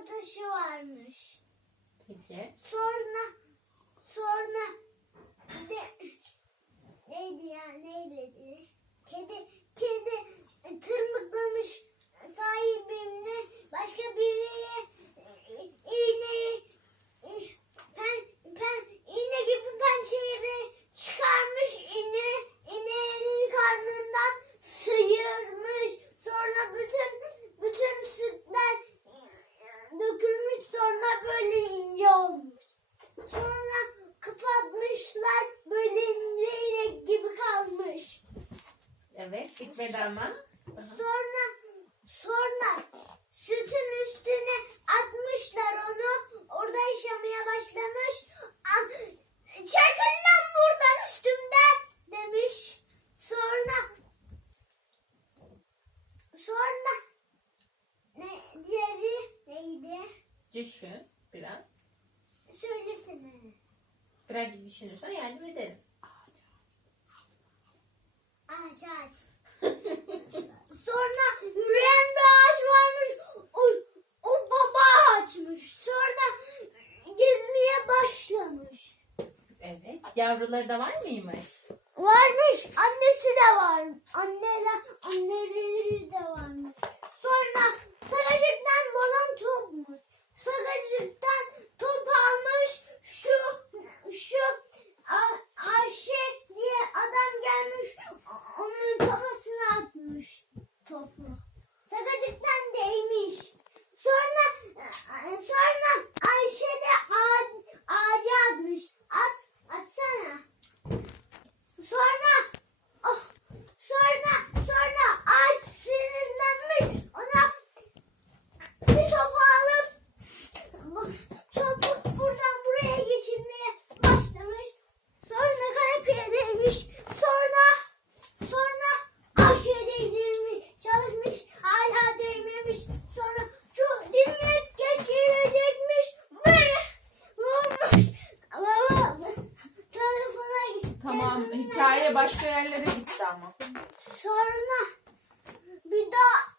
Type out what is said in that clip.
atışı varmış. Peki. Sonra sonra gitmedi ama. Sonra sonra sütün üstüne atmışlar onu. Orada yaşamaya başlamış. Çekil lan buradan üstümden demiş. Sonra sonra ne diğeri neydi? Düşün biraz. Söylesene. Birazcık düşünürsen yardım ederim. Ağaç ağaç. Sonra yürüyen bir ağaç varmış. O, o baba ağaçmış. Sonra gezmeye başlamış. Evet. Yavruları da var mıymış? Varmış. Annesi de var. Anneler, anneleri de varmış. Başka yerlere gitti ama. Sonra bir daha